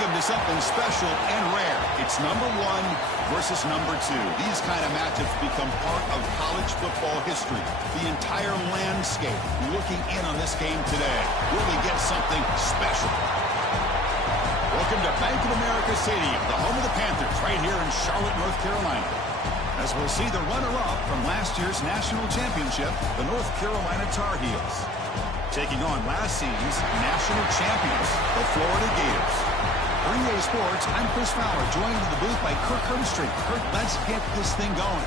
him to something special and rare. It's number 1 versus number 2. These kind of matchups become part of college football history. The entire landscape looking in on this game today. Will we get something special? Welcome to Bank of America Stadium, the home of the Panthers, right here in Charlotte, North Carolina. As we'll see the runner-up from last year's national championship, the North Carolina Tar Heels, taking on last season's national champions, the Florida Gators. For EA Sports, I'm Chris Fowler, joined in the booth by Kirk Herbstreit. Kirk, let's get this thing going.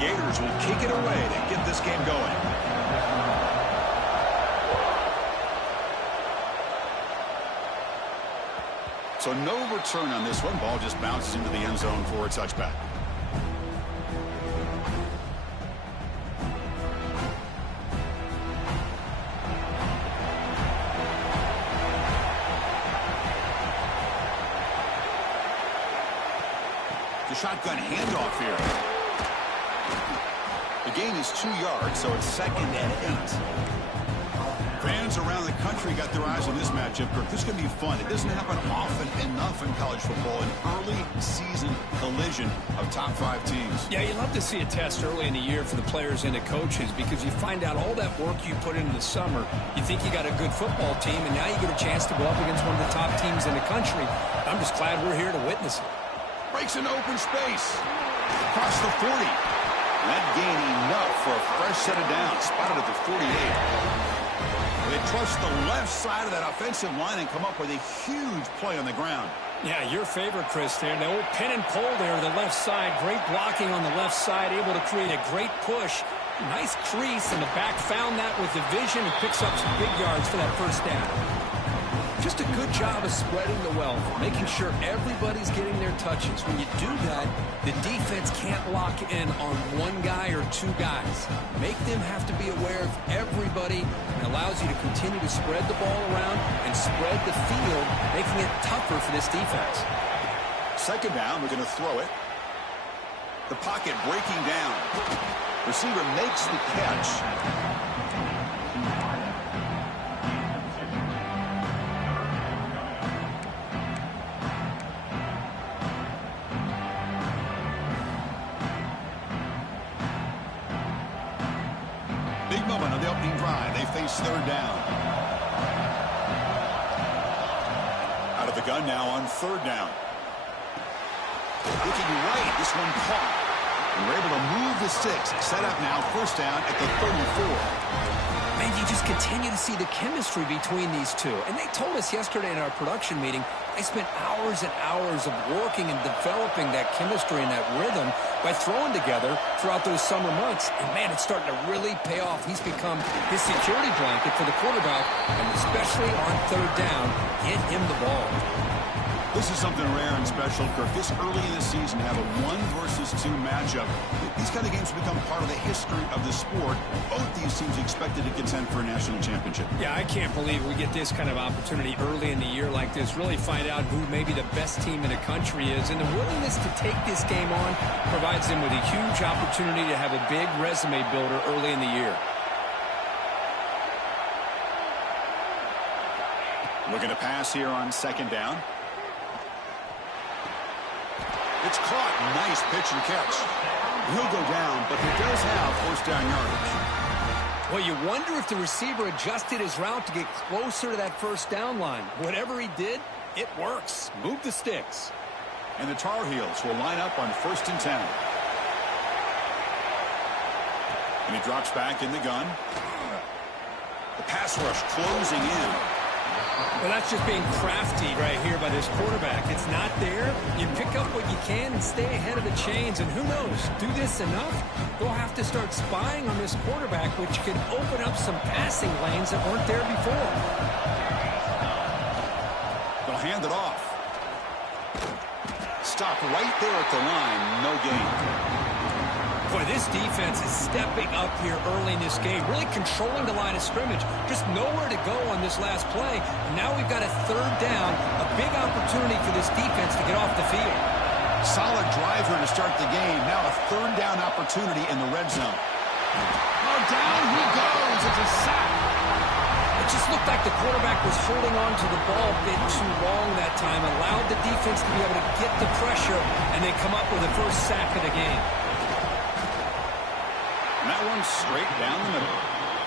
Gators will kick it away to get this game going. So no return on this one. Ball just bounces into the end zone for a touchback. The shotgun handoff here. The gain is 2 yards, so it's 2nd and 8. Fans around the country got their eyes on this matchup, Kirk. This is going to be fun. It doesn't happen often enough in college football, an early season collision of top 5 teams. Yeah, you love to see a test early in the year for the players and the coaches because you find out all that work you put in the summer. You think you got a good football team, and now you get a chance to go up against one of the top teams in the country. I'm just glad we're here to witness it. Breaks an open space. Across the 40. That gain enough for a fresh set of downs. Spotted at the 48. They trust the left side of that offensive line and come up with a huge play on the ground. Yeah, your favorite, Chris, there. The old pin and pull there, the left side. Great blocking on the left side, able to create a great push. Nice crease, and the back found that with the vision and picks up some big yards for that first down. Just a good job of spreading the wealth, making sure everybody's getting their touches. When you do that, the defense can't lock in on one guy or 2 guys. Make them have to be aware of everybody, and allows you to continue to spread the ball around and spread the field, making it tougher for this defense. 2nd down, we're going to throw it. The pocket breaking down. Receiver makes the catch. Big moment on the opening drive. They face 3rd down. Out of the gun now on 3rd down. Looking right, this one caught. And we're able to move the sticks. Set up now, 1st down at the 34. Man, you just continue to see the chemistry between these two. And they told us yesterday in our production meeting, they spent hours and hours of working and developing that chemistry and that rhythm by throwing together throughout those summer months. And, man, it's starting to really pay off. He's become his security blanket for the quarterback, and especially on 3rd down, get him the ball. This is something rare and special, Kirk. This early in the season, have a 1 versus 2 matchup. These kind of games become part of the history of the sport. Both these teams expected to contend for a national championship. Yeah, I can't believe we get this kind of opportunity early in the year like this. Really find out who maybe the best team in the country is. And the willingness to take this game on provides them with a huge opportunity to have a big resume builder early in the year. Looking to pass here on 2nd down. It's caught. Nice pitch and catch. He'll go down, but he does have 1st down yardage. Well, you wonder if the receiver adjusted his route to get closer to that 1st down line. Whatever he did, it works. Move the sticks. And the Tar Heels will line up on 1st and 10. And he drops back in the gun. The pass rush closing in. Well, that's just being crafty right here by this quarterback. It's not there. You pick up what you can and stay ahead of the chains. And who knows, do this enough, they'll have to start spying on this quarterback, which can open up some passing lanes that weren't there before. They'll hand it off. stop right there at the line. No gain. Boy, this defense is stepping up here early in this game, really controlling the line of scrimmage. Just nowhere to go on this last play. And now we've got a third down, a big opportunity for this defense to get off the field. Solid drive here to start the game. Now a third down opportunity in the red zone. Oh, down he goes. It's a sack. It just looked like the quarterback was holding on to the ball a bit too long that time, allowed the defense to be able to get the pressure, and they come up with the first sack of the game. And that one's straight down the middle.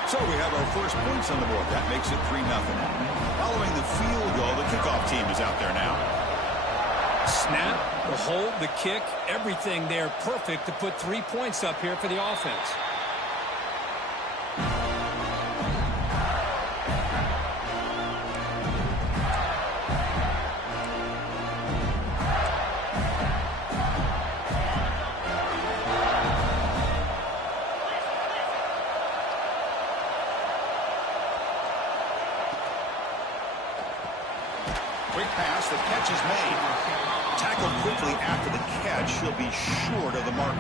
So we have our first points on the board. That makes it 3-0. Following the field goal, the kickoff team is out there now. Snap, the hold, the kick, everything there perfect to put 3 points up here for the offense. Quick pass, the catch is made. Tackled quickly after the catch. He'll be short of the marker.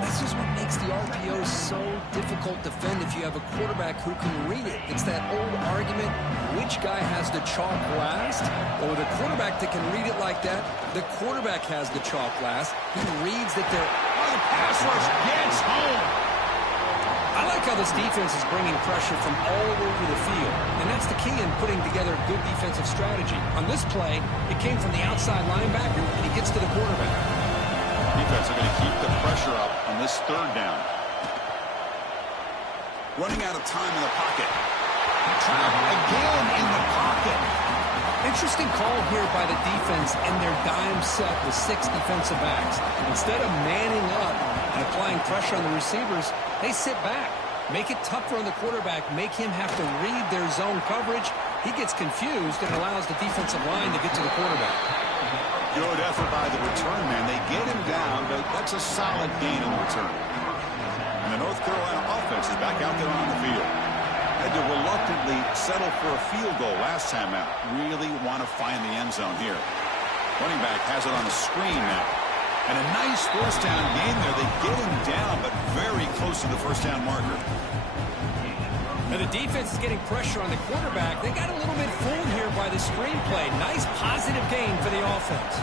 This is what makes the RPO so difficult to defend if you have a quarterback who can read it. It's that old argument, which guy has the chalk last? Or the quarterback that can read it like that, the quarterback has the chalk last. He reads that they're... Oh, the pass rush gets home. I like how this defense is bringing pressure from all over the field, and that's the key in putting together good defensive strategy. On this play, it came from the outside linebacker, and he gets to the quarterback. Defense are going to keep the pressure up on this third down. Running out of time in the pocket. Trapped again in the pocket. Interesting call here by the defense in their dime set with 6 defensive backs. Instead of manning up and applying pressure on the receivers, they sit back, make it tougher on the quarterback, make him have to read their zone coverage. He gets confused and allows the defensive line to get to the quarterback. Good effort by the return man. They get him down, but that's a solid gain on the return. And the North Carolina offense is back out there on the field. Had to reluctantly settle for a field goal last time out. Really want to find the end zone here. Running back has it on the screen now. And a nice first down gain there. They get him down, but very close to the first down marker. Now the defense is getting pressure on the quarterback. They got a little bit fooled here by the screenplay. Nice positive gain for the offense.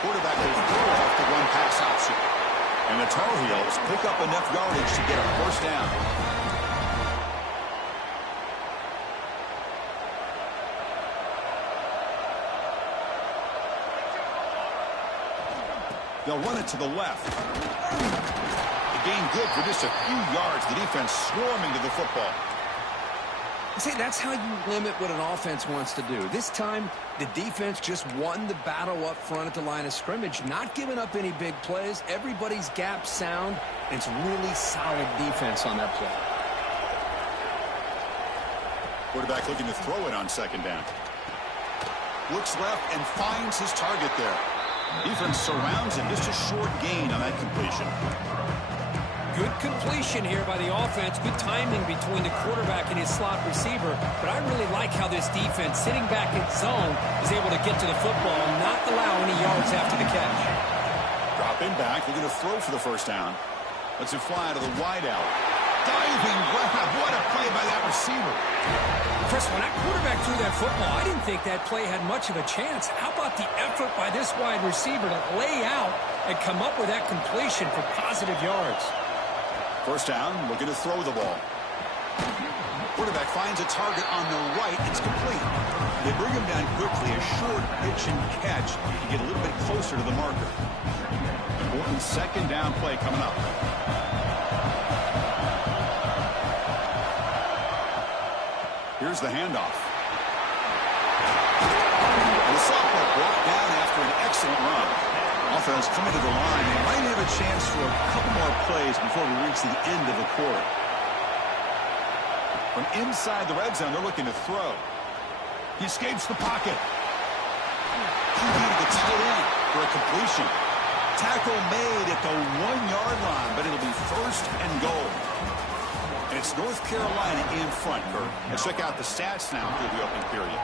Quarterback will throw off the run pass option. And the Tar Heels pick up enough yardage to get a first down. They'll run it to the left. The gain good for just a few yards. The defense swarming to the football. See, that's how you limit what an offense wants to do. This time, the defense just won the battle up front at the line of scrimmage, not giving up any big plays. Everybody's gap sound. It's really solid defense on that play. Quarterback looking to throw it on second down. Looks left and finds his target there. Defense surrounds him. Just a short gain on that completion. Good completion here by the offense. Good timing between the quarterback and his slot receiver. But I really like how this defense, sitting back in zone, is able to get to the football and not allow any yards after the catch. Dropping back. Looking to throw for the first down. Lets it fly to the wide out. Diving grab. What a play by that receiver. Chris, when that quarterback threw that football, I didn't think that play had much of a chance. How about the effort by this wide receiver to lay out and come up with that completion for positive yards? First down, looking to throw the ball. Quarterback finds a target on the right. It's complete. They bring him down quickly. A short pitch and catch to get a little bit closer to the marker. Important second down play coming up. Here's the handoff. And the sophomore brought down after an excellent run. Offense coming to the line. They might have a chance for a couple more plays before we reach the end of the quarter. From inside the red zone, they're looking to throw. He escapes the pocket. QB to the tight end for a completion. Tackle made at the 1-yard line, but it'll be first and goal. And it's North Carolina in front, Kurt. Let's check out the stats now through the opening period.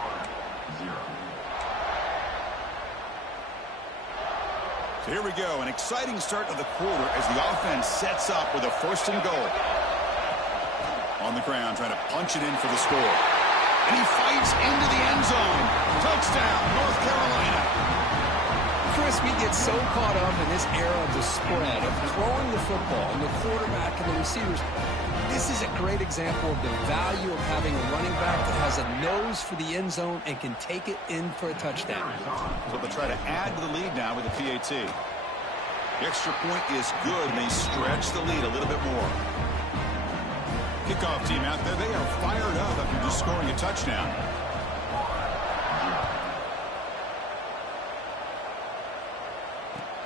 So here we go, an exciting start of the quarter as the offense sets up with a 1st and goal. On the ground, trying to punch it in for the score. And he fights into the end zone. Touchdown, North Carolina. Chris, we get so caught up in this era of the spread, of throwing the football, and the quarterback and the receivers. This is a great example of the value of having a running back that has a nose for the end zone and can take it in for a touchdown. So they'll try to add to the lead now with the PAT. The extra point is good, and they stretch the lead a little bit more. Kickoff team out there, they are fired up after just scoring a touchdown.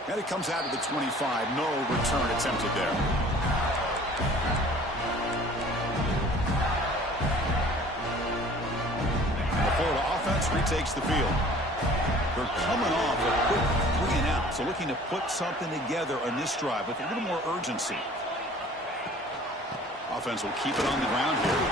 And it comes out to the 25. No return attempted there. And the Florida offense retakes the field. They're coming off a quick 3-and-out, so looking to put something together on this drive with a little more urgency. Offense will keep it on the ground here.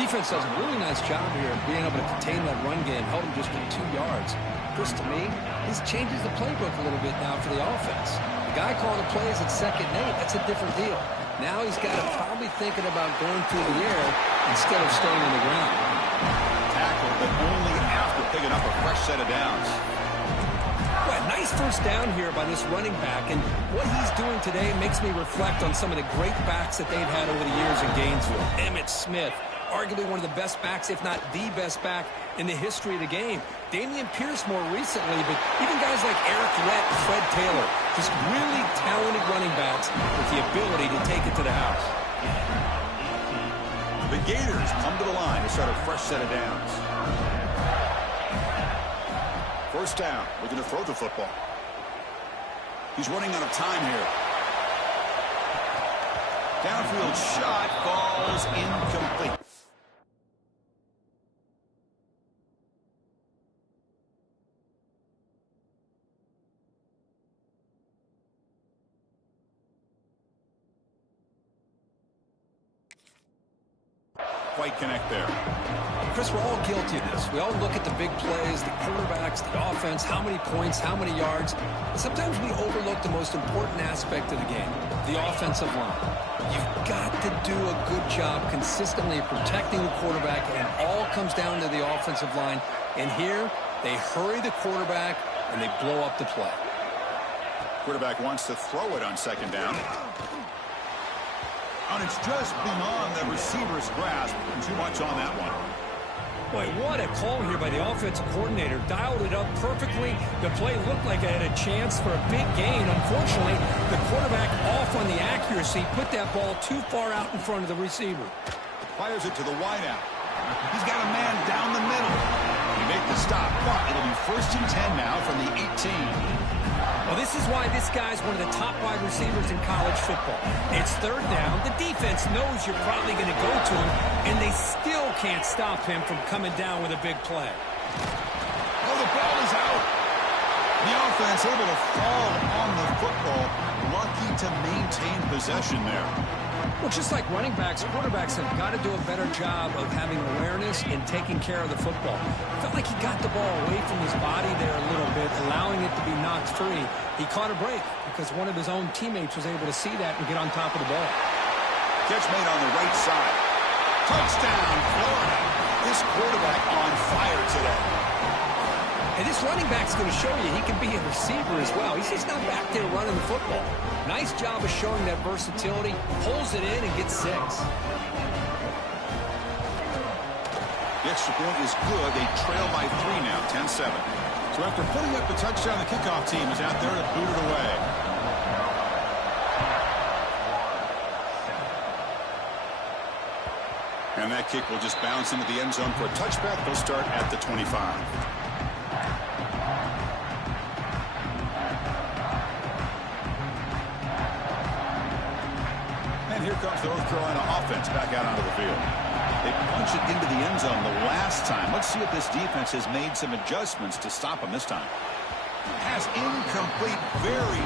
Defense does a really nice job here of being able to contain that run game, held him just to 2 yards. Chris, to me, this changes the playbook a little bit now for the offense. The guy calling the plays at 2nd and 8, that's a different deal. Now he's got to probably thinking about going through the air instead of staying on the ground. Tackle, but only after picking up a fresh set of downs. Well, nice 1st down here by this running back, and what he's doing today makes me reflect on some of the great backs that they've had over the years in Gainesville. Emmitt Smith, arguably one of the best backs, if not the best back in the history of the game. Damian Pierce more recently, but even guys like Eric Rett, Fred Taylor, just really talented running backs with the ability to take it to the house. The Gators come to the line to start a fresh set of downs. 1st down, looking to throw the football. He's running out of time here. Downfield shot falls incomplete. Quite connect there. Chris, we're all guilty of this. We all look at the big plays, the quarterbacks, the offense, how many points, how many yards. But sometimes we overlook the most important aspect of the game, the offensive line. You've got to do a good job consistently protecting the quarterback, and it all comes down to the offensive line. And here, they hurry the quarterback, and they blow up the play. Quarterback wants to throw it on 2nd down. And it's just beyond the receiver's grasp. Too much on that one. Boy, what a call here by the offensive coordinator. Dialed it up perfectly. The play looked like it had a chance for a big gain. Unfortunately, the quarterback off on the accuracy, put that ball too far out in front of the receiver. Fires it to the wideout. He's got a man down the middle. He made the stop, but it'll be 1st and 10 now from the 18. Well, this is why this guy's one of the top wide receivers in college football. It's 3rd down. The defense knows you're probably going to go to him, and they still can't stop him from coming down with a big play. Oh, the ball is out. The offense able to fall on the football. Lucky to maintain possession there. Well, just like running backs, quarterbacks have got to do a better job of having awareness and taking care of the football. Felt like he got the ball away from his body there a little bit, allowing it to be knocked free. He caught a break because one of his own teammates was able to see that and get on top of the ball. Catch made on the right side. Touchdown, Florida. This quarterback on fire today. And this running back's going to show you he can be a receiver as well. He's just not back there running the football. Nice job of showing that versatility. Pulls it in and gets 6. The extra point is good. They trail by 3 now, 10-7. So after putting up the touchdown, the kickoff team is out there to boot it away. And that kick will just bounce into the end zone for a touchback. They'll start at the 25. And here comes the North Carolina offense back out onto the field. They punch it into the end zone the last time. Let's see if this defense has made some adjustments to stop them this time. Pass incomplete, very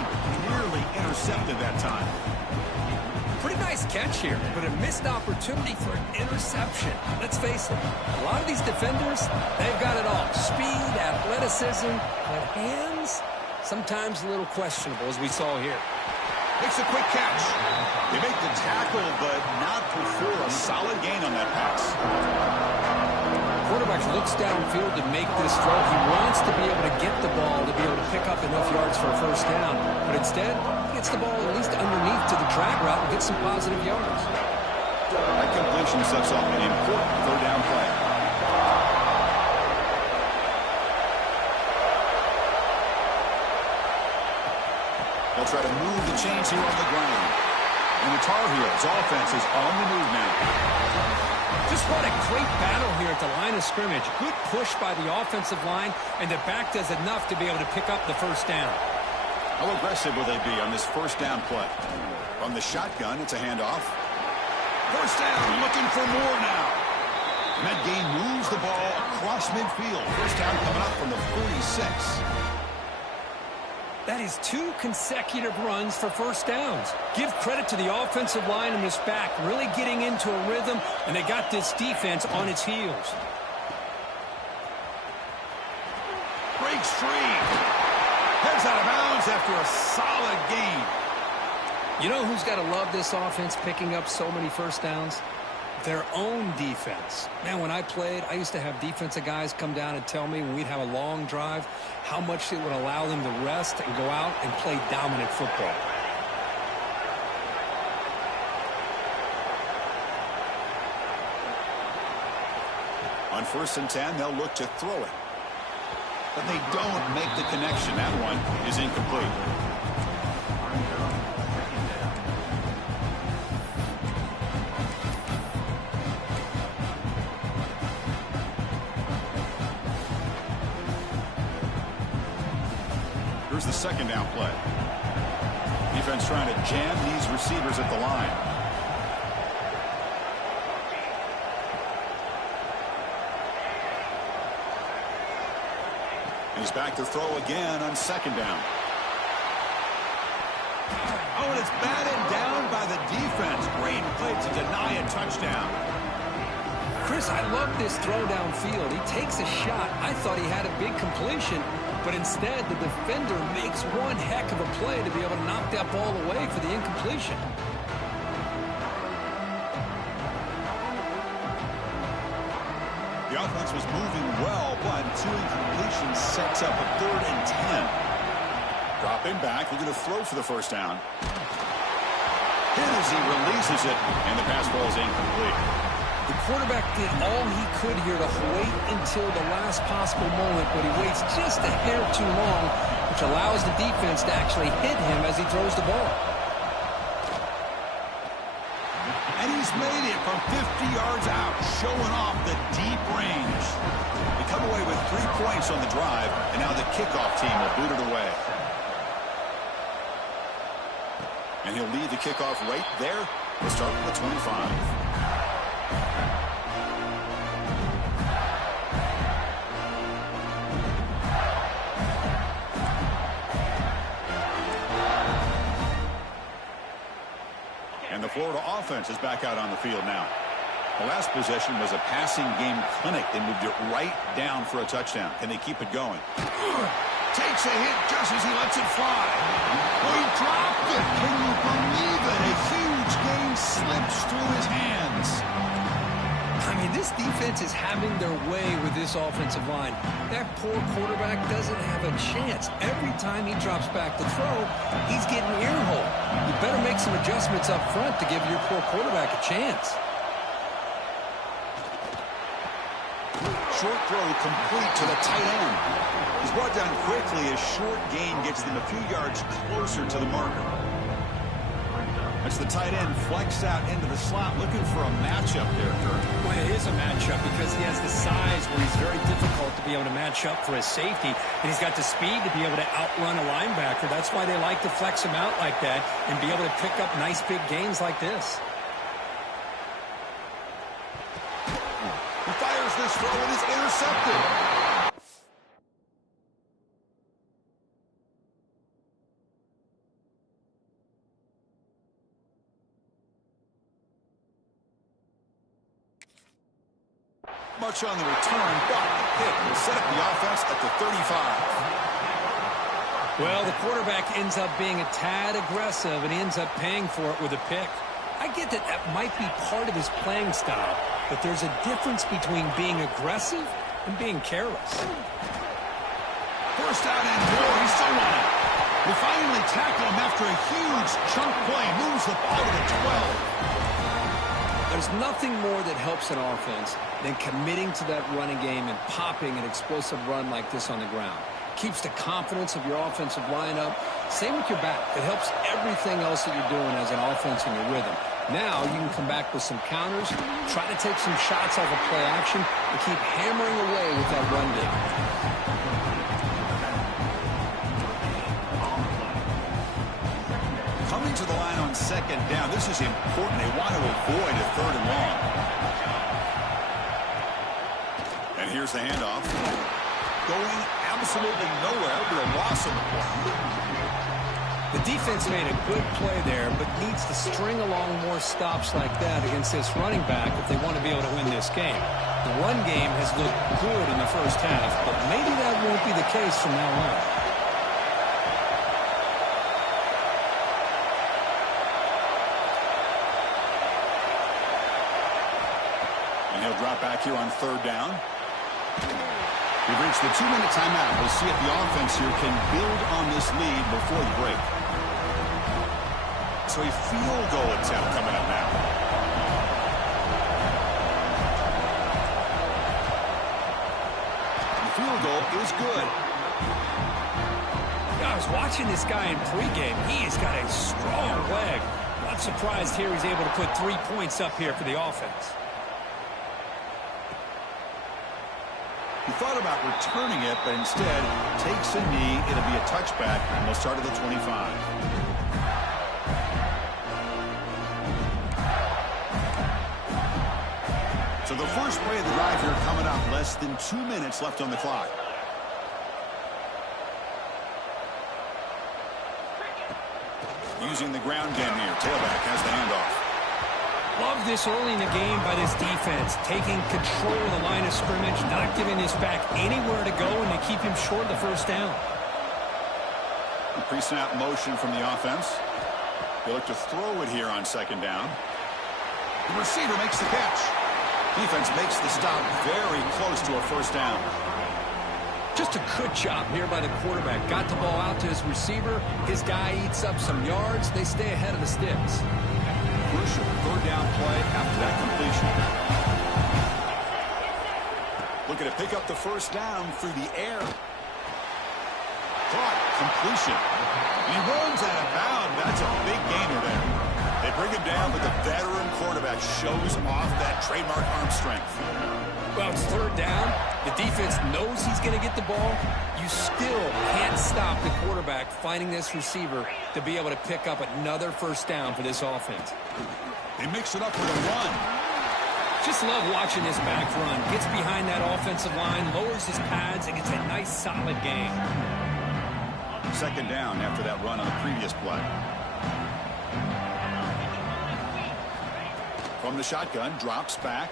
nearly intercepted that time. Pretty nice catch here, but a missed opportunity for an interception. Let's face it, a lot of these defenders, they've got it all. Speed, athleticism, but hands, sometimes a little questionable, as we saw here. Makes a quick catch. They make the tackle, but not before a solid gain on that pass. Quarterback looks downfield to make this throw. He wants to be able to get the ball to be able to pick up enough yards for a first down. But instead, he gets the ball at least underneath to the drag route and gets some positive yards. That completion sets off an important third down play. They'll try to move the chains here on the ground. And the Tar Heels offense is on the move now. Just what a great battle here at the line of scrimmage. Good push by the offensive line, and the back does enough to be able to pick up the first down. How aggressive will they be on this first down play? From the shotgun, it's a handoff. First down, looking for more now. And that gain moves the ball across midfield. First down coming up from the 46. That is 2 consecutive runs for first downs. Give credit to the offensive line and this back, really getting into a rhythm, and they got this defense on its heels. Breaks free. Heads out of bounds after a solid gain. You know who's got to love this offense picking up so many first downs? Their own defense. Man, when I played, I used to have defensive guys come down and tell me when we'd have a long drive how much it would allow them to rest and go out and play dominant football. On 1st and 10, they'll look to throw it. But they don't make the connection. That one is incomplete. Here's the second down play. Defense trying to jam these receivers at the line. He's back to throw again on second down. Oh, and it's batted down by the defense. Great play to deny a touchdown. Chris, I love this throw downfield. He takes a shot. I thought he had a big completion, but instead the defender makes one heck of a play to be able to knock that ball away for the incompletion. The offense was moving well, but 2 incompletions sets up a 3rd and 10. Dropping back, looking to throw for the first down. Hit as he releases it, and the pass ball is incomplete. The quarterback did all he could here to wait until the last possible moment, but he waits just a hair too long, which allows the defense to actually hit him as he throws the ball. And he's made it from 50 yards out, showing off the deep range. They come away with 3 points on the drive, and now the kickoff team will boot it away. And he'll lead the kickoff right there. We'll start with the 25. And the Florida offense is back out on the field now. The last possession was a passing game clinic. They moved it right down for a touchdown. Can they keep it going? Takes a hit just as he lets it fly. Oh, he dropped it. Can you believe it? A huge gain slips through his hands. I mean, this defense is having their way with this offensive line. That poor quarterback doesn't have a chance. Every time he drops back to throw, he's getting earholed. You better make some adjustments up front to give your poor quarterback a chance. Short throw complete to the tight end. He's brought down quickly as short gain gets them a few yards closer to the marker. That's the tight end flexed out into the slot, looking for a matchup there, Kurt. Well, it is a matchup because he has the size where he's very difficult to be able to match up for his safety, and he's got the speed to be able to outrun a linebacker. That's why they like to flex him out like that and be able to pick up nice big gains like this. He fires this throw and is intercepted. much on the return, but the pick will set up the offense at the 35. Well, the quarterback ends up being a tad aggressive, and he ends up paying for it with a pick. I get that that might be part of his playing style, but there's a difference between being aggressive and being careless. First down and more. He's still running. We finally tackle him after a huge chunk play. Moves the ball to the 12. There's nothing more that helps an offense than committing to that running game and popping an explosive run like this on the ground. Keeps the confidence of your offensive lineup. Same with your back. It helps everything else that you're doing as an offense in your rhythm. Now you can come back with some counters, try to take some shots off of play action, and keep hammering away with that run game. Coming to the line on second down. This is important. They want to avoid a third and long. And here's the handoff. Going absolutely nowhere, but a loss on the play. The defense made a good play there, but needs to string along more stops like that against this running back if they want to be able to win this game. The run game has looked good in the first half, but maybe that won't be the case from now on. And he'll drop back here on third down. We've reached the 2-minute timeout. We'll see if the offense here can build on this lead before the break. So a field goal attempt coming up now. The field goal is good. I was watching this guy in pregame. He's got a strong leg. Not surprised here he's able to put 3 points up here for the offense. He thought about returning it, but instead takes a knee. It'll be a touchback, and they'll start at the 25. So the first play of the drive here coming up. Less than 2 minutes left on the clock. Using the ground game here. Tailback has the handoff. Love this early in the game by this defense, taking control of the line of scrimmage, not giving this back anywhere to go, and to keep him short of the first down. Pre-snap motion from the offense. They look to throw it here on second down. The receiver makes the catch. Defense makes the stop very close to a first down. Just a good job here by the quarterback. Got the ball out to his receiver. His guy eats up some yards. They stay ahead of the sticks. Crucial third down play after that completion. Looking to pick up the first down through the air. Caught. Completion. He runs out of bounds. That's a big gainer there. They bring him down, but the veteran quarterback shows off that trademark arm strength. Well, it's third down. The defense knows he's going to get the ball. You still can't stop the quarterback finding this receiver to be able to pick up another first down for this offense. They mix it up with a run. Just love watching this back run. Gets behind that offensive line, lowers his pads, and gets a nice solid gain. Second down after that run on the previous play. From the shotgun, drops back.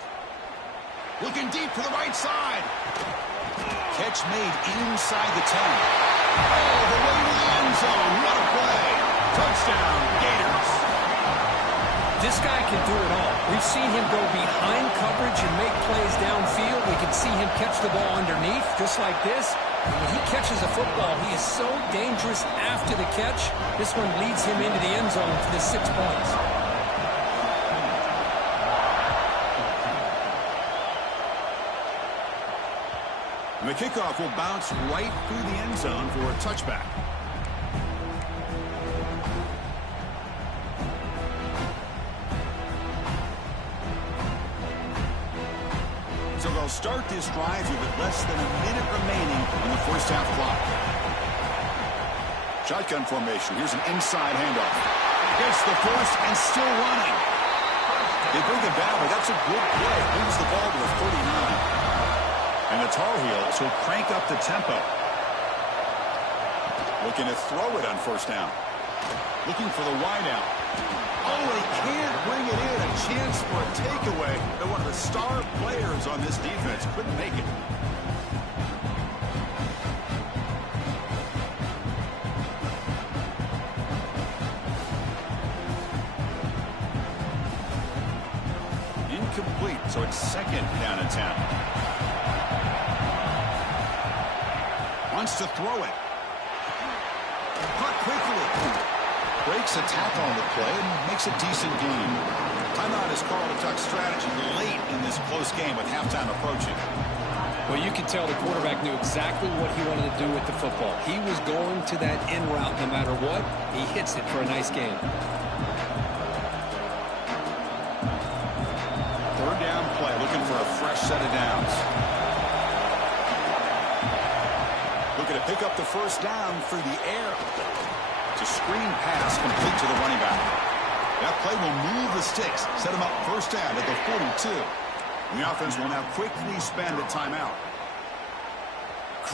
Looking deep to the right side. Catch made inside the 10. All the way to the end zone. What a play. Touchdown, Gators. This guy can do it all. We've seen him go behind coverage and make plays downfield. We can see him catch the ball underneath, just like this. And when he catches a football, he is so dangerous after the catch. This one leads him into the end zone for the 6 points. And the kickoff will bounce right through the end zone for a touchback. So they'll start this drive with less than a minute remaining on the first half clock. Shotgun formation. Here's an inside handoff. Gets the first and still running. They bring it down, but that's a good play. Moves the ball to the 49. And the Tar Heels will crank up the tempo. Looking to throw it on first down. Looking for the wideout. Oh, he can't bring it in. A chance for a takeaway. But one of the star players on this defense couldn't make it. Incomplete, so it's second down and 10. Wants to throw it. Caught quickly. Breaks a tackle on the play and makes a decent gain. Timeout is called to talk strategy late in this close game with halftime approaching. Well, you can tell the quarterback knew exactly what he wanted to do with the football. He was going to that in route no matter what. He hits it for a nice gain. Third down play, looking for a fresh set of downs. Looking to pick up the first down through the air. It's a screen pass complete to the running back. That play will move the sticks, set him up first down at the 42. And the offense will now quickly spend a timeout.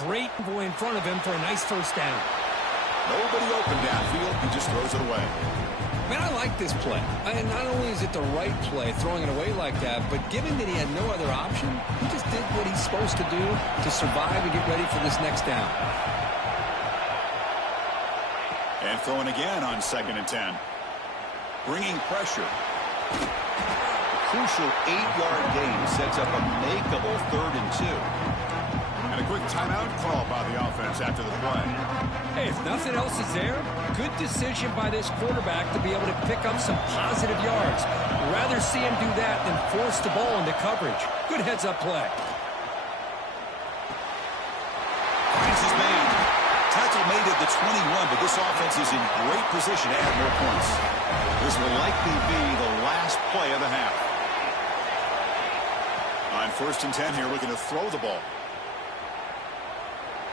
Great boy in front of him for a nice first down. Nobody open downfield. He just throws it away. Man, I like this play. And not only is it the right play, throwing it away like that, but given that he had no other option, he just did what he's supposed to do to survive and get ready for this next down. And throwing again on second and 10. Bringing pressure. Crucial 8-yard gain sets up a makeable 3rd and 2. And a quick timeout call by the offense after the play. Hey, if nothing else is there, good decision by this quarterback to be able to pick up some positive yards. Rather see him do that than force the ball into coverage. Good heads-up play. Finds his man. Tackle made at the 21, but this offense is in great position to add more points. This will likely be the last play of the half. On 1st and 10 here, looking to throw the ball.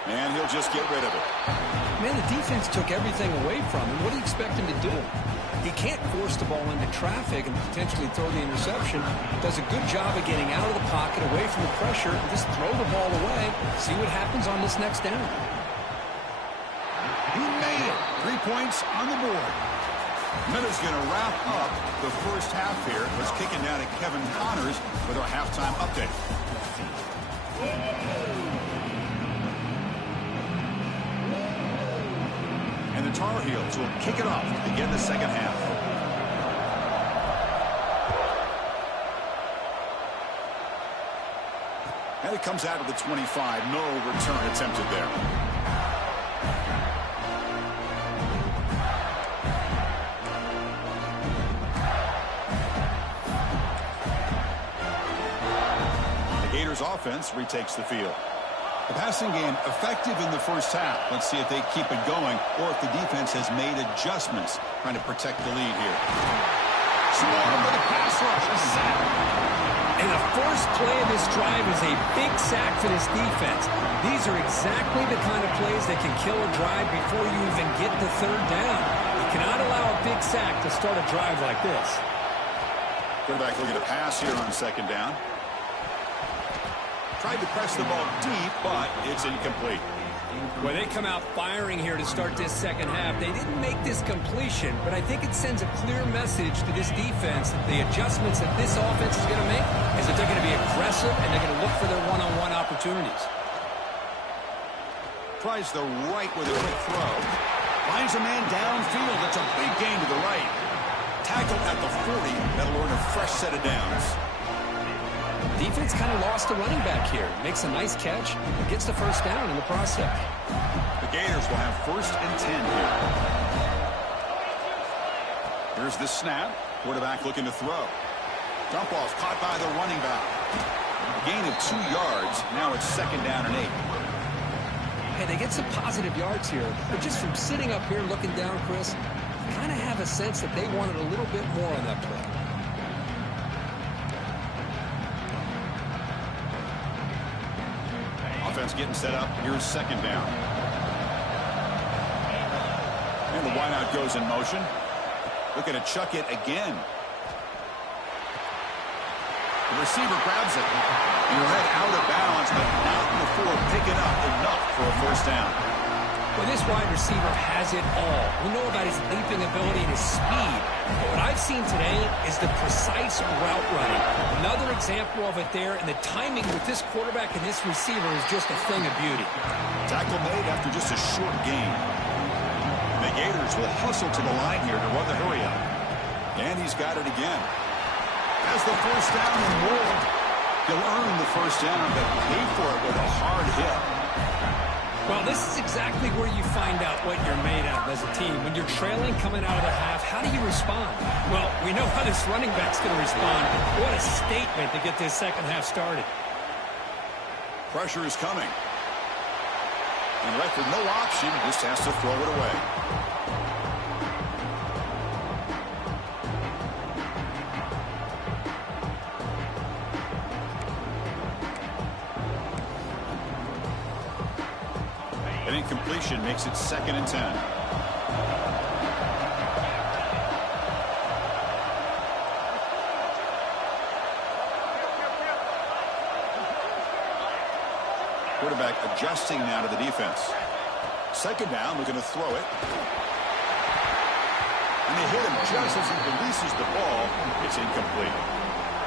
And he'll just get rid of it. Man, the defense took everything away from him. What do you expect him to do? He can't force the ball into traffic and potentially throw the interception. Does a good job of getting out of the pocket, away from the pressure, and just throw the ball away. See what happens on this next down. He made it. 3 points on the board. Minutes going to wrap up the first half here. Let's kick it down to Kevin Connors with our halftime update. And the Tar Heels will kick it off to begin the second half. And it comes out of the 25. No return attempted there. Offense retakes the field. The passing game effective in the first half. Let's see if they keep it going or if the defense has made adjustments trying to protect the lead here. Small with a pass rush, a sack. And the first play of this drive is a big sack for this defense. These are exactly the kind of plays that can kill a drive before you even get the 3rd down. You cannot allow a big sack to start a drive like this. Quarterback looking to pass here on 2nd down. Tried to press the ball deep, but it's incomplete. Well, they come out firing here to start this second half. They didn't make this completion, but I think it sends a clear message to this defense that the adjustments that this offense is going to make is that they're going to be aggressive and they're going to look for their one-on-one opportunities. Tries the right with a quick throw. Finds a man downfield. That's a big gain to the right. Tackled at the 40. That'll earn a fresh set of downs. Defense kind of lost the running back here. Makes a nice catch and gets the first down in the process. The Gators will have 1st and 10 here. Here's the snap. Quarterback looking to throw. Dump off caught by the running back. A gain of 2 yards. Now it's 2nd down and 8. Hey, they get some positive yards here, but just from sitting up here looking down, Chris, you kind of have a sense that they wanted a little bit more on that play. Offense getting set up. Here's 2nd down. And the wideout goes in motion. Looking to chuck it again. The receiver grabs it. He'll head out of bounds, but not before picking up enough for a first down. Well, this wide receiver has it all. We know about his leaping ability and his speed. But what I've seen today is the precise route running. Another example of it there, and the timing with this quarterback and this receiver is just a thing of beauty. Tackle made after just a short gain. The Gators will hustle to the line here to run the hurry up. And he's got it again. Has the first down and more. He'll earn the first down, but pay for it with a hard hit. Well, this is exactly where you find out what you're made of as a team. When you're trailing coming out of the half, how do you respond? Well, we know how this running back's going to respond. What a statement to get this second half started. Pressure is coming. And left with no option, just has to throw it away. An incompletion makes it 2nd and 10. Quarterback adjusting now to the defense. 2nd down, looking to throw it. And they hit him just as he releases the ball. It's incomplete.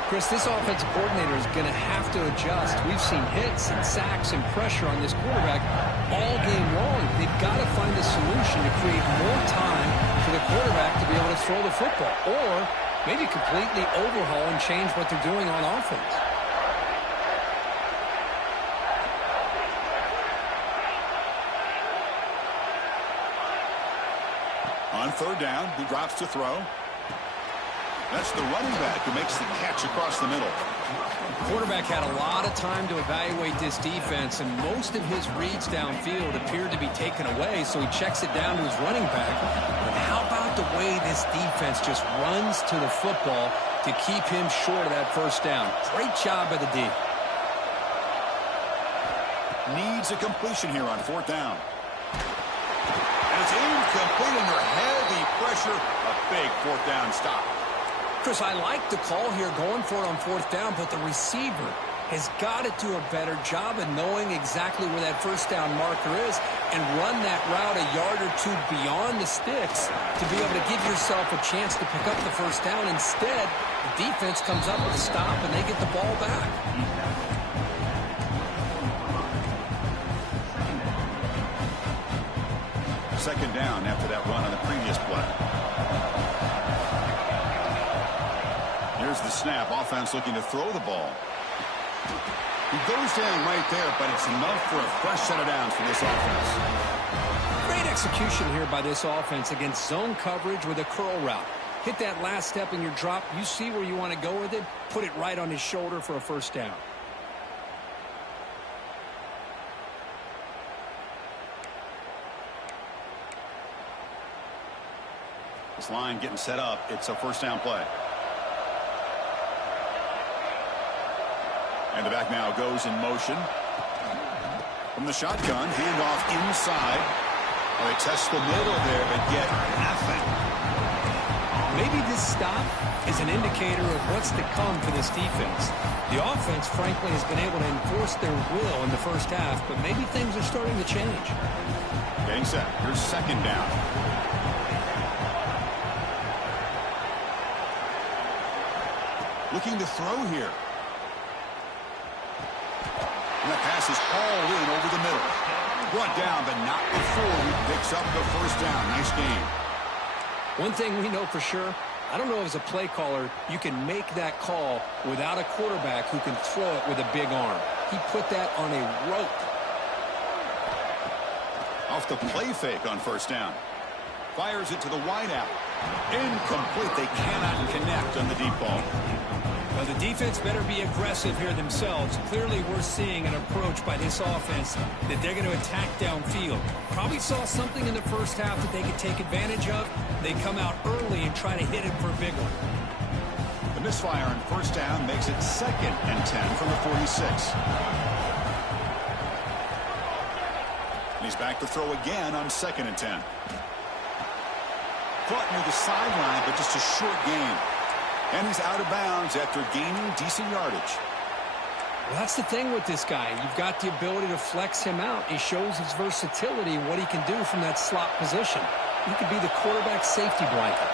Chris, this offensive coordinator is going to have to adjust. We've seen hits and sacks and pressure on this quarterback all game long. They've got to find a solution to create more time for the quarterback to be able to throw the football, or maybe completely overhaul and change what they're doing on offense. On 3rd down, he drops to throw. That's the running back who makes the catch across the middle. Quarterback had a lot of time to evaluate this defense, and most of his reads downfield appeared to be taken away, so he checks it down to his running back. But how about the way this defense just runs to the football to keep him short of that first down? Great job by the D. Needs a completion here on 4th down. And it's incomplete under heavy pressure. A big 4th down stop. Chris, I like the call here going for it on 4th down, but the receiver has got to do a better job of knowing exactly where that first down marker is and run that route a yard or two beyond the sticks to be able to give yourself a chance to pick up the first down. Instead, the defense comes up with a stop and they get the ball back. Second down after that run on the previous play. Here's the snap. Offense looking to throw the ball. He goes down right there, but it's enough for a fresh set of downs for this offense. Great execution here by this offense against zone coverage with a curl route. Hit that last step in your drop. You see where you want to go with it. Put it right on his shoulder for a first down. This line getting set up. It's a first down play. And the back now goes in motion. From the shotgun, handoff inside. Well, they test the middle there, but get nothing. Maybe this stop is an indicator of what's to come for this defense. The offense, frankly, has been able to enforce their will in the first half, but maybe things are starting to change. Getting set. Here's 2nd down. Looking to throw here. And that pass is hauled in over the middle. Brought down, but not before he picks up the first down. Nice game. One thing we know for sure, I don't know as a play caller, you can make that call without a quarterback who can throw it with a big arm. He put that on a rope. Off the play fake on first down. Fires it to the wideout. Incomplete. They cannot connect on the deep ball. Well, the defense better be aggressive here themselves. Clearly, we're seeing an approach by this offense that they're going to attack downfield. Probably saw something in the first half that they could take advantage of. They come out early and try to hit it for a big one. The misfire on first down makes it 2nd and 10 from the 46. And he's back to throw again on 2nd and 10. Caught near the sideline, but just a short gain. And he's out of bounds after gaining decent yardage. Well, that's the thing with this guy. You've got the ability to flex him out. He shows his versatility and what he can do from that slot position. He could be the quarterback's safety blanket.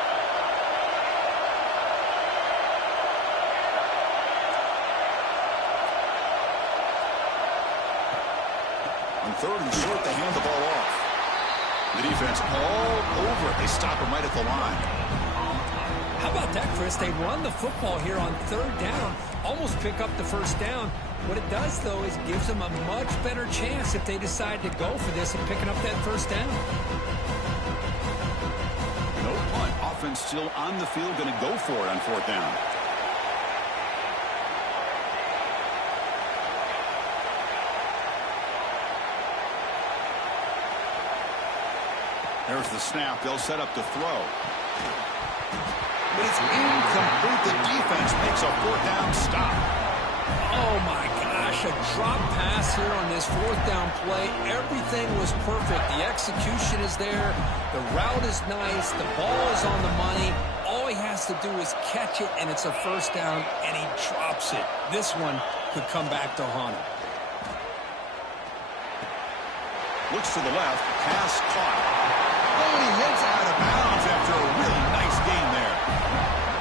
On 3rd and short, they hand the ball off. The defense all over it. They stop him right at the line. How about that, Chris? They run the football here on 3rd down, almost pick up the 1st down. What it does, though, is gives them a much better chance if they decide to go for this and picking up that 1st down. No punt. Offense still on the field, going to go for it on 4th down. There's the snap. They'll set up to throw. But it's incomplete. The defense makes a 4th down stop. Oh, my gosh. A drop pass here on this 4th down play. Everything was perfect. The execution is there. The route is nice. The ball is on the money. All he has to do is catch it, and it's a 1st down, and he drops it. This one could come back to haunt him. Looks to the left. Pass caught. Oh, and he heads out of bounds after a really nice game there.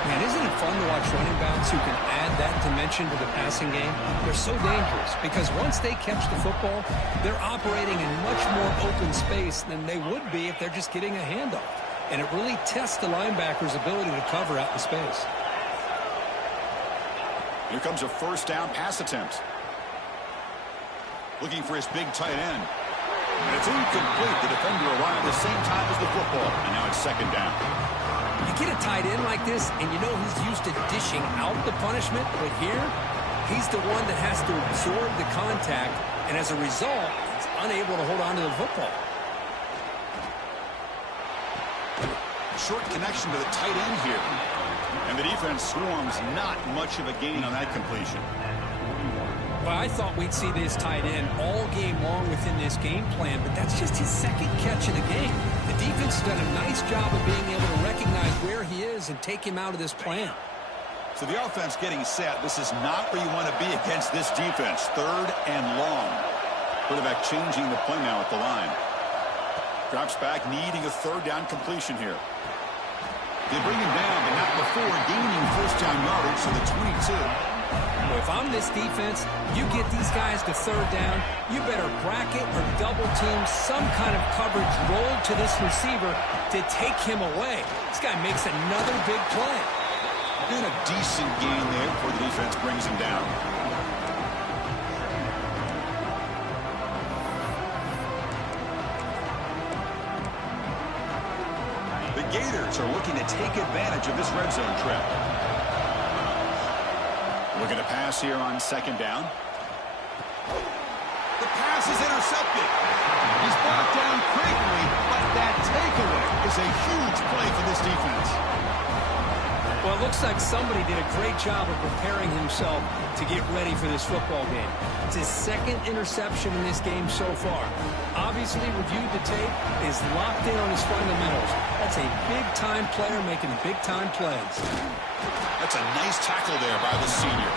Man, isn't it fun to watch running backs who can add that dimension to the passing game? They're so dangerous because once they catch the football, they're operating in much more open space than they would be if they're just getting a handoff. And it really tests the linebacker's ability to cover out in space. Here comes a 1st down pass attempt. Looking for his big tight end. And it's incomplete. The defender arrived at the same time as the football. And now it's 2nd down. You get a tight end like this, and you know he's used to dishing out the punishment. But here, he's the one that has to absorb the contact. And as a result, he's unable to hold on to the football. Short connection to the tight end here. And the defense swarms. Not much of a gain on that completion. Well, I thought we'd see this tight end all game long within this game plan, but that's just his 2nd catch of the game. The defense has done a nice job of being able to recognize where he is and take him out of this plan. So the offense getting set. This is not where you want to be against this defense. 3rd and long. Quarterback changing the play now at the line. Drops back, needing a 3rd down completion here. They bring him down, but not before gaining 1st down yardage to the 22. Well, if I'm this defense, you get these guys to 3rd down, you better bracket or double team some kind of coverage rolled to this receiver to take him away. This guy makes another big play. Been a decent gain there before the defense brings him down. The Gators are looking to take advantage of this red zone trip. Looking to pass here on 2nd down. The pass is intercepted. He's brought down quickly, but that takeaway is a huge play for this defense. Well, it looks like somebody did a great job of preparing himself to get ready for this football game. It's his 2nd interception in this game so far. Obviously, reviewed the tape, is locked in on his fundamentals. That's a big-time player making big-time plays. That's a nice tackle there by the senior.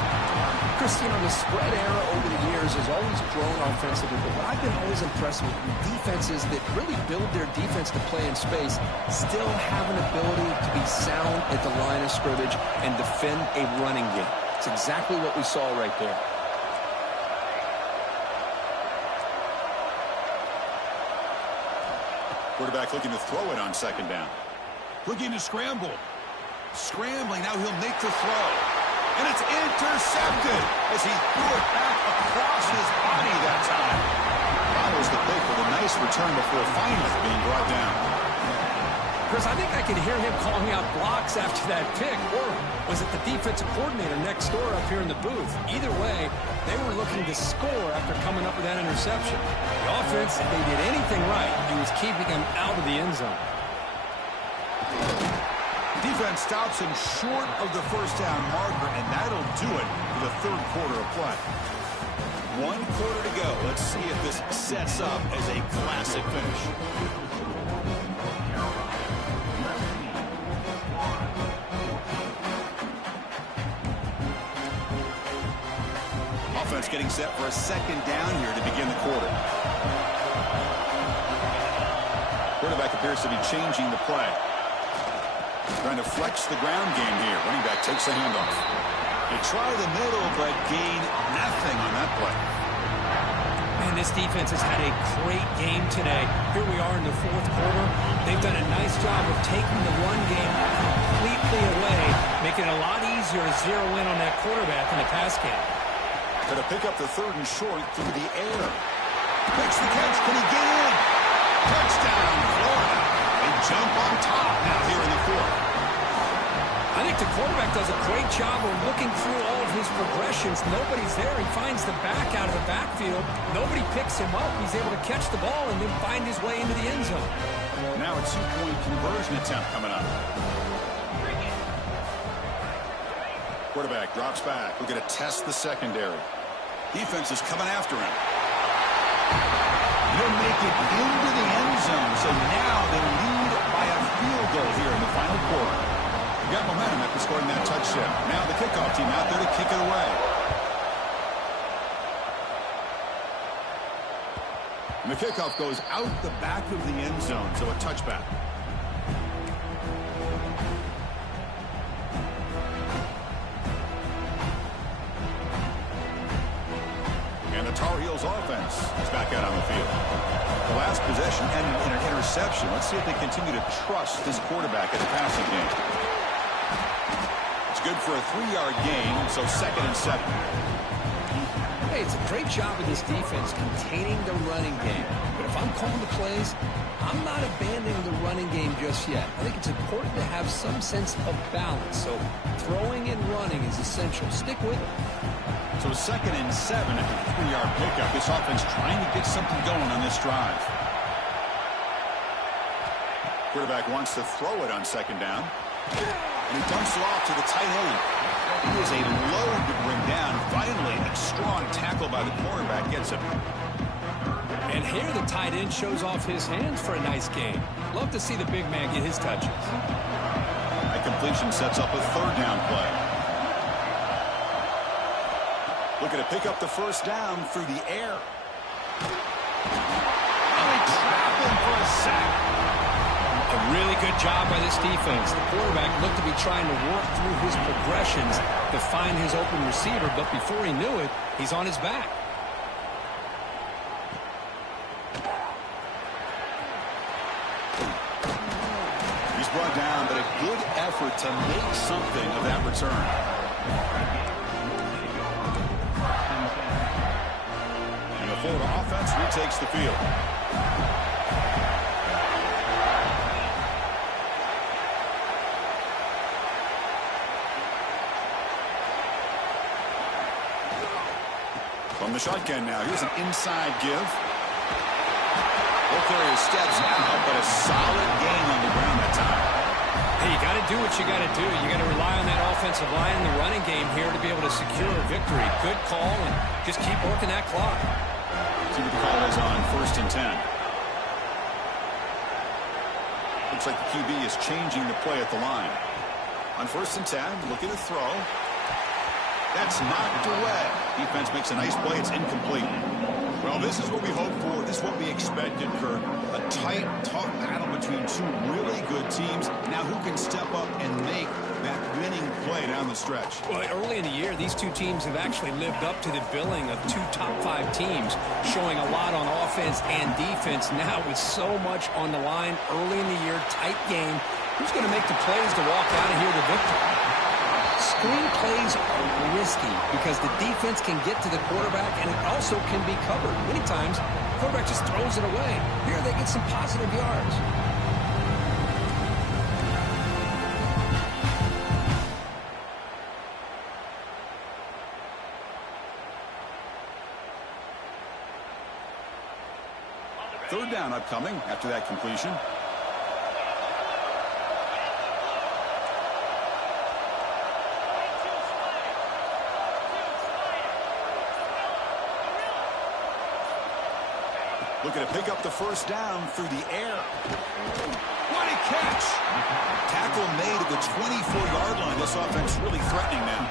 Chris, you know, the spread era over the years has always grown offensively, but what I've been always impressed with defenses that really build their defense to play in space still have an ability to be sound at the line of scrimmage and defend a running game. It's exactly what we saw right there. Quarterback looking to throw it on 2nd down. Looking to scramble. Scrambling, now he'll make the throw. And it's intercepted as he threw it back across his body that time. Follows the play for the nice return before finally being brought down. Chris, I think I could hear him calling out blocks after that pick, or was it the defensive coordinator next door up here in the booth? Either way, they were looking to score after coming up with that interception. The offense, if they did anything right, it was keeping them out of the end zone. Defense stops him short of the 1st down marker, and that'll do it for the 3rd quarter of play. 1 quarter to go. Let's see if this sets up as a classic finish. defense getting set for a second down here to begin the quarter. Quarterback appears to be changing the play. Trying to flex the ground game here. Running back takes the handoff. They try the middle, but gain nothing on that play. Man, this defense has had a great game today. Here we are in the fourth quarter. They've done a nice job of taking the run game completely away, making it a lot easier to zero in on that quarterback in the pass game. Going to pick up the 3rd and short through the air. Makes the catch. Can he get in? Touchdown, Florida. They jump on top now here in the 4th. I think the quarterback does a great job of looking through all of his progressions. Nobody's there. He finds the back out of the backfield. Nobody picks him up. He's able to catch the ball and then find his way into the end zone. Now a 2-point conversion attempt coming up. Quarterback drops back. We're going to test the secondary. Defense is coming after him. He'll make it into the end zone. So now they lead by a field goal here in the final quarter. They got momentum after scoring that touchdown. Now the kickoff team out there to kick it away. And the kickoff goes out the back of the end zone, so a touchback. And the Tar Heels offense is back out on the field. The last possession ended in an interception. Let's see if they continue to trust this quarterback in the passing game. It's good for a 3-yard gain, so 2nd and 7. Hey, it's a great job of this defense containing the running game. But if I'm calling the plays, I'm not abandoning the running game just yet. I think it's important to have some sense of balance. So throwing and running is essential. Stick with it. So 2nd and 7 after the 3-yard pickup. This offense trying to get something going on this drive. Quarterback wants to throw it on 2nd down. And he dumps it off to the tight end. He is a load to bring down. Finally, a strong tackle by the cornerback gets him. And here the tight end shows off his hands for a nice game. Love to see the big man get his touches. That completion sets up a 3rd down play. Looking to pick up the 1st down through the air. And they trap him for a sack. A really good job by this defense. The quarterback looked to be trying to work through his progressions to find his open receiver, but before he knew it, he's on his back. He's brought down, but a good effort to make something of that return. And the Florida offense retakes the field. From the shotgun now, here's an inside give. Both areas steps out, but a solid gain on the ground that time. Hey, you got to do what you got to do. You got to rely on that offensive line and the running game here to be able to secure a victory. Good call, and just keep working that clock. See what the call is on 1st and 10. Looks like the QB is changing the play at the line. On 1st and 10, looking to throw. That's knocked away. Defense makes a nice play. It's incomplete. Well, this is what we hoped for. This is what we expected, Kurt. A tight, tough battle between 2 really good teams. Now who can step up and make that winning play down the stretch? Well, early in the year, these 2 teams have actually lived up to the billing of 2 top 5 teams, showing a lot on offense and defense. Now with so much on the line early in the year, tight game, who's going to make the plays to walk out of here the victor? Screen plays are risky because the defense can get to the quarterback and it also can be covered. Many times, the quarterback just throws it away. Here they get some positive yards. Third down upcoming after that completion. Looking to pick up the 1st down through the air. What a catch! Tackle made at the 24-yard line. This offense really threatening now.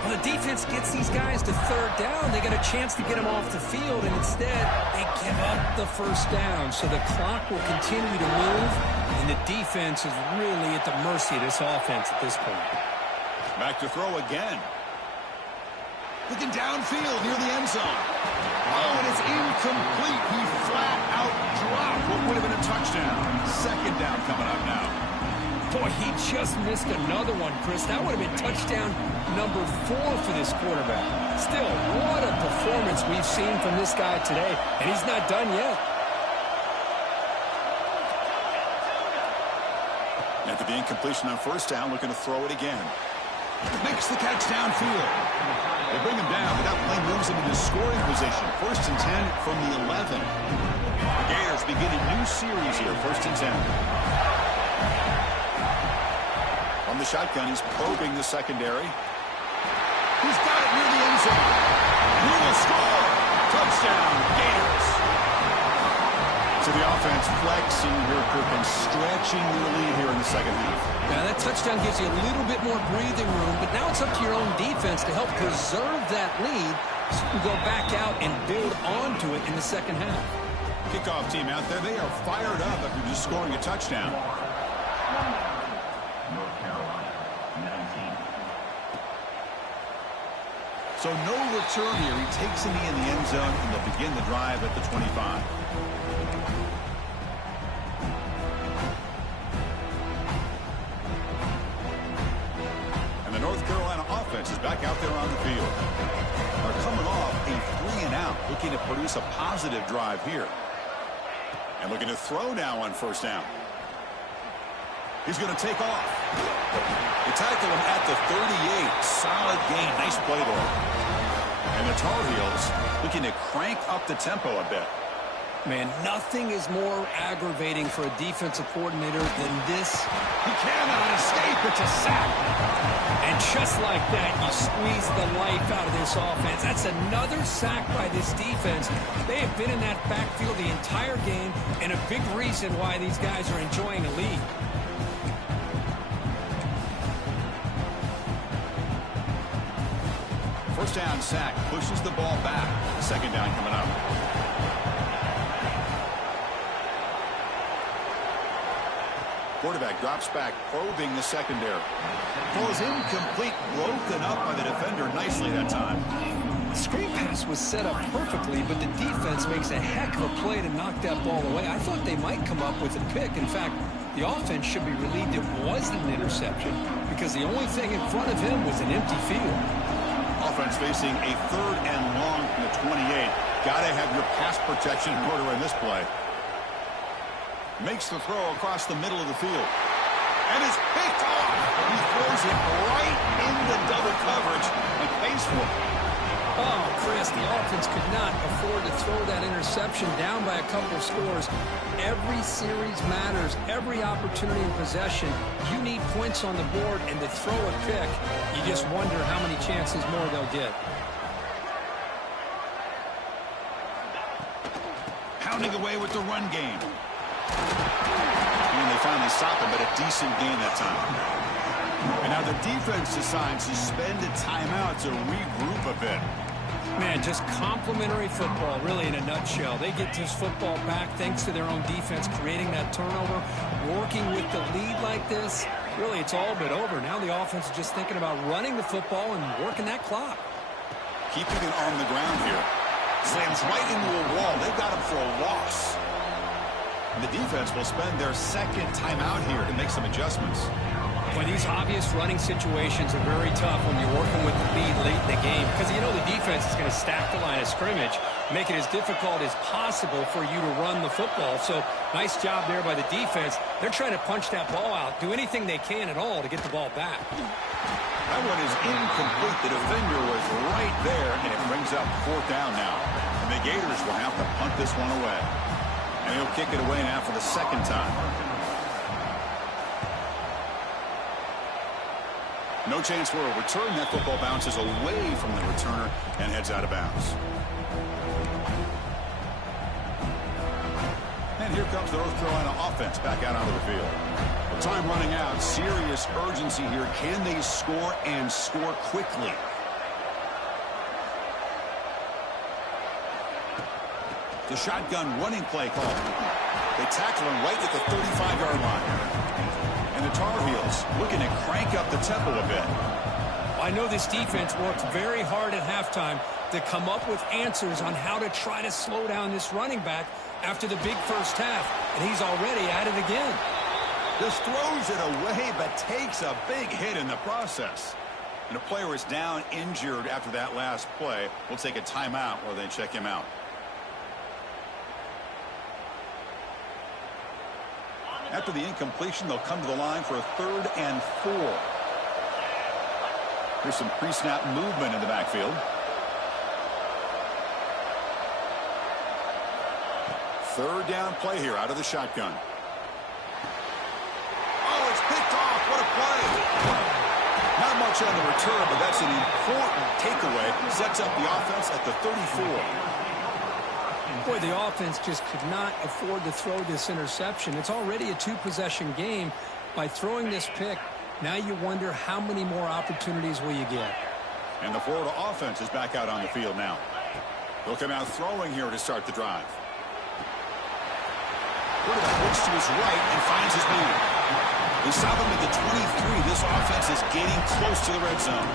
Well, the defense gets these guys to third down. They got a chance to get them off the field, and instead they give up the first down. So the clock will continue to move, and the defense is really at the mercy of this offense at this point. Back to throw again. Looking downfield near the end zone. Oh, and it's incomplete. He flat out dropped what would have been a touchdown. Second down coming up now. Boy, he just missed another one, Chris. That would have been touchdown number 4 for this quarterback. Still, what a performance we've seen from this guy today, and he's not done yet. After the incompletion on first down, looking to throw it again. Makes the catch downfield. They bring him down, but that play moves him into scoring position. First and 10 from the 11. The Gators begin a new series here, first and 10. From the shotgun, he's probing the secondary. He's got it near the end zone. He will score. Touchdown, Gators. So the offense flexing here, Kirk, and stretching their lead here in the second half. Now, that touchdown gives you a little bit more breathing room, but now it's up to your own defense to help preserve that lead so you can go back out and build onto it in the second half. Kickoff team out there, they are fired up after just scoring a touchdown. So no return here. He takes him in the end zone, and they'll begin the drive at the 25. And the North Carolina offense is back out there on the field. They're coming off a 3-and-out, looking to produce a positive drive here. And looking to throw now on first down. He's going to take off. They tackle him at the 38. Solid gain. Nice play there. And the Tar Heels looking to crank up the tempo a bit. Man, nothing is more aggravating for a defensive coordinator than this. He cannot escape. It's a sack. And just like that, you squeeze the life out of this offense. That's another sack by this defense. They have been in that backfield the entire game, and a big reason why these guys are enjoying a lead. First down sack, pushes the ball back. Second down coming up. Quarterback drops back, probing the secondary. Ball is incomplete, broken up by the defender nicely that time. The screen pass was set up perfectly, but the defense makes a heck of a play to knock that ball away. I thought they might come up with a pick. In fact, the offense should be relieved it wasn't an interception because the only thing in front of him was an empty field. Offense facing a 3rd and long from the 28. Got to have your pass protection in order in this play. Makes the throw across the middle of the field. And it's picked off. He throws it right into double coverage and pays for it. Oh, Chris, the offense could not afford to throw that interception down by a couple of scores. Every series matters. Every opportunity in possession. You need points on the board, and to throw a pick, you just wonder how many chances more they'll get. Pounding away with the run game. And they finally stop him, but a decent gain that time. And now the defense decides to spend a timeout to regroup a bit. Man, just complimentary football, really, in a nutshell. They get this football back thanks to their own defense, creating that turnover, working with the lead like this. Really, it's all but over. Now the offense is just thinking about running the football and working that clock. Keeping it on the ground here. Slams right into a wall. They've got him for a loss. And the defense will spend their second timeout here to make some adjustments. Well, these obvious running situations are very tough when you're working with the lead late in the game because you know the defense is going to stack the line of scrimmage, make it as difficult as possible for you to run the football. So nice job there by the defense. They're trying to punch that ball out, do anything they can at all to get the ball back. That one is incomplete. The defender was right there, and it brings up 4th down now. And the Gators will have to punt this one away. And he'll kick it away now for the second time. No chance for a return. That football bounces away from the returner and heads out of bounds. And here comes the North Carolina offense back out onto the field. Time running out. Serious urgency here. Can they score and score quickly? The shotgun running play call. They tackle him right at the 35-yard line. And the Tar Heels looking to crank up the tempo a bit. I know this defense worked very hard at halftime to come up with answers on how to try to slow down this running back after the big first half. And he's already at it again. Just throws it away, but takes a big hit in the process. And a player is down injured after that last play. We'll take a timeout while they check him out. After the incompletion, they'll come to the line for a 3rd and 4. Here's some pre-snap movement in the backfield. 3rd down play here out of the shotgun. Oh, it's picked off. What a play. Not much on the return, but that's an important takeaway. Sets up the offense at the 34. Boy, the offense just could not afford to throw this interception. It's already a 2-possession game. By throwing this pick, now you wonder how many more opportunities will you get. And the Florida offense is back out on the field now. They'll come out throwing here to start the drive. Quarterback looks to his right and finds his man. They stop him at the 23. This offense is getting close to the red zone.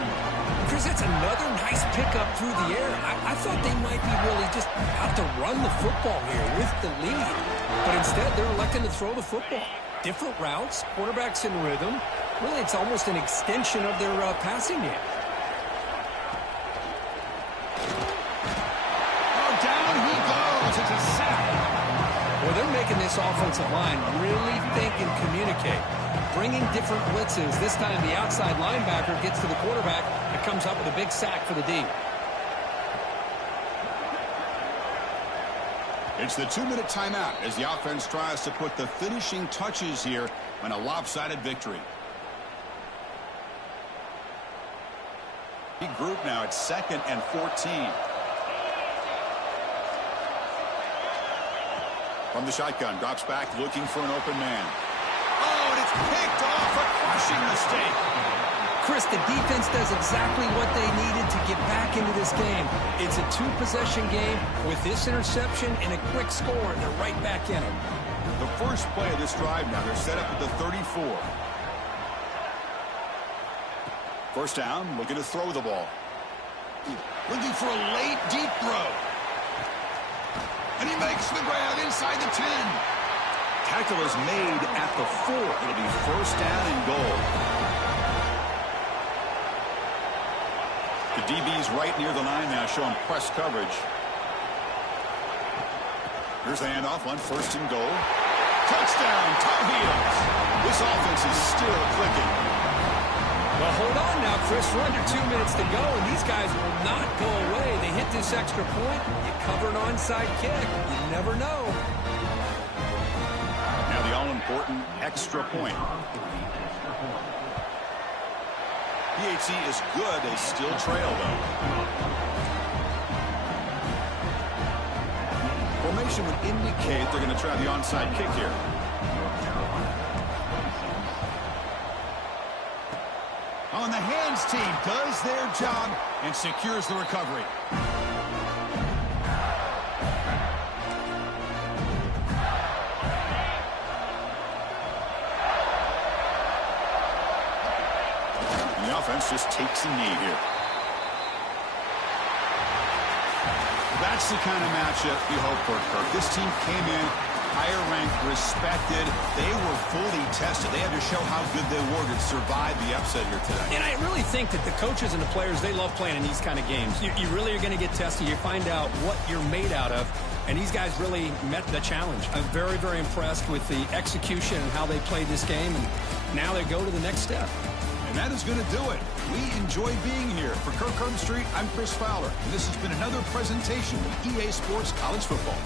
Chris, that's another nice pickup through the air. I thought they might be really just out to run the football here with the lead. But instead, they're electing to throw the football. Different routes, quarterback's in rhythm. Really, it's almost an extension of their passing game. Oh, down he goes. It's a sack. Well, they're making this offensive line really think and communicate. Bringing different blitzes. This time the outside linebacker gets to the quarterback and comes up with a big sack for the D. It's the 2-minute timeout as the offense tries to put the finishing touches here on a lopsided victory. Big group now at 2nd and 14. From the shotgun, drops back looking for an open man. Oh, and it's picked off, a crushing mistake. Chris, the defense does exactly what they needed to get back into this game. It's a 2-possession game with this interception and a quick score, and they're right back in it. The first play of this drive now, they're set up at the 34. First down, looking to throw the ball. Looking for a late, deep throw. And he makes the grab inside the 10. Tackle is made at the 4. It'll be first down and goal. The DB's right near the line now, showing press coverage. Here's the handoff on 1st and goal. Touchdown, Tar Heels. This offense is still clicking. Well, hold on now, Chris. We're under 2 minutes to go, and these guys will not go away. They hit this extra point. You cover an onside kick. You never know. Now the all-important extra point. PHC is good. They still trail, though. Formation would indicate they're going to try the onside kick here. On the hands team does their job and secures the recovery. And the offense just takes a knee here. That's the kind of matchup you hope for, Kirk. This team came in higher ranked, respected. They were fully tested. They had to show how good they were to survive the upset here today. And I really think that the coaches and the players, they love playing in these kind of games. You really are going to get tested. You find out what you're made out of. And these guys really met the challenge. I'm very, very impressed with the execution and how they played this game. And now they go to the next step. And that is going to do it. We enjoy being here. For Kirk Street, I'm Chris Fowler. And this has been another presentation of EA Sports College Football.